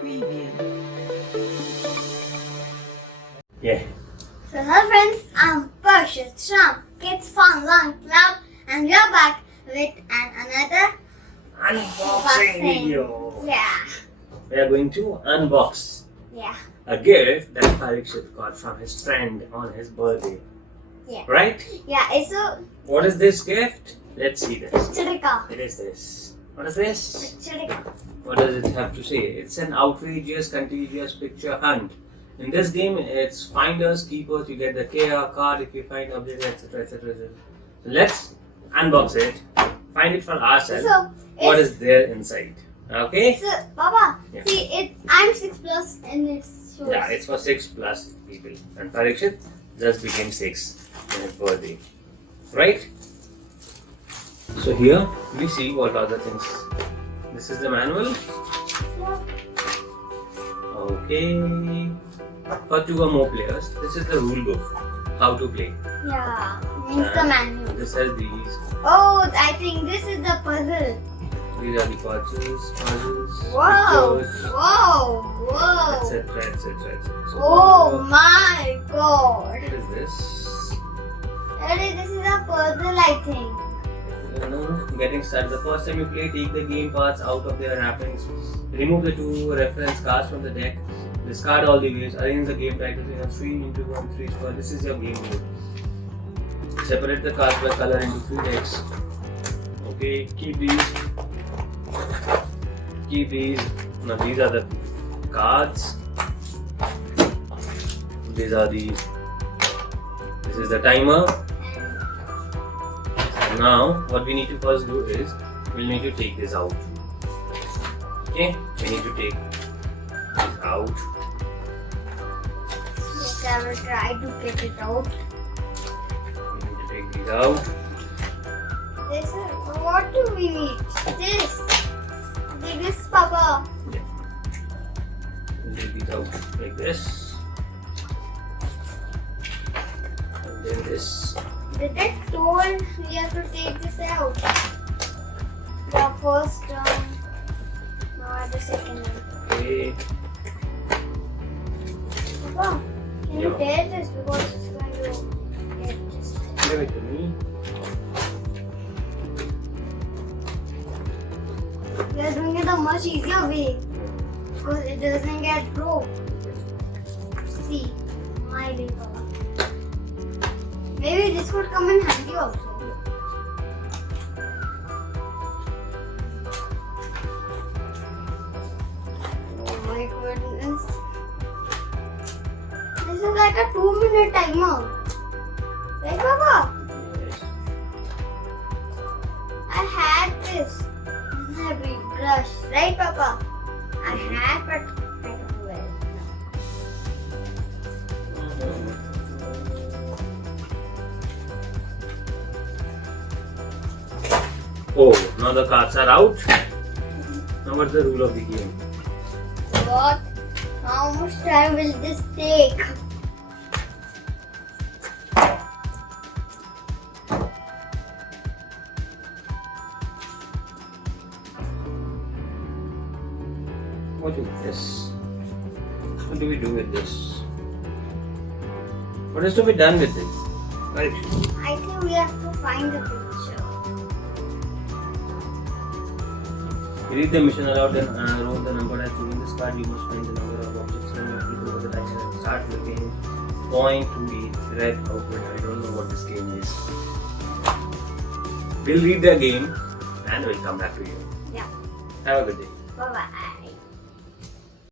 Preview. Yeah. So hello friends, I'm Parikshet from Kids Fun Long Club and we are back with another Unboxing video. Yeah. We are going to unbox Yeah. a gift that Parikshet got from his friend on his birthday. Yeah. Right? Yeah, it's a What is this gift? Let's see this. pictureka. It is this. What is this? Pictureka. What does it have to say? It's an outrageous, contagious picture hunt. In this game, it's finders, keepers. You get the care card if you find objects, etc., etc., etc. So let's unbox it, find it for ourselves. So What it's, is there inside? Okay? so Papa, Yeah. see I'm 6+ and it's yours. Yeah, it's for 6+ people. And Parikshet just became 6 on his birthday. Right? So here we see what are the things. This is the manual. Yeah. Okay. For 2 or more players, this is the rule book. How to play. Yeah, means the manual. This has these. Oh, I think this is the puzzle. These are the puzzles, Whoa, pictures, whoa, whoa. etc., etc., etc. So, Oh my god. what is this? Daddy, this is a puzzle, I think. Getting started. The first time you play, take the game parts out of their wrappings. Remove the 2 reference cards from the deck. Discard all the waves. Arrange the game titles in a 3 into 1 3 square. This is your game mode. Separate the cards by color into 3 decks. Okay, keep these. Keep these. Now these are the cards. These are the. This is the timer. And now what we need to first do is we'll need to take this out. Okay, we need to take this out. Yes, I will try to get it out. We need to take these out. This is, what do we need? This. This, Papa. We'll take these out like this. And then this. Did it told we have to take this out? The first one. Not the second one. Okay. Papa, can you Yeah. tear this because it's going to get just. Give it to me. We are doing it a much easier way because it doesn't get broke. See, my way, Papa. Maybe this would come in handy also. Oh my goodness. This is like a 2-minute timer. Right, Papa? Yes. I had this on my brush. Right, Papa? I had, but I don't know where. Oh, now the cards are out. Now what's the rule of the game? What? How much time will this take? What is this? What do we do with this? What is to be done with this? Parikshet. I think we have to find the picture. Read the mission aloud and roll the number as choosing this card. You must find the number of objects when you flip over the dice and start looking. Point to each red output. I don't know what this game is. We'll read the game and we'll come back to you. Yeah. Have a good day. Bye bye.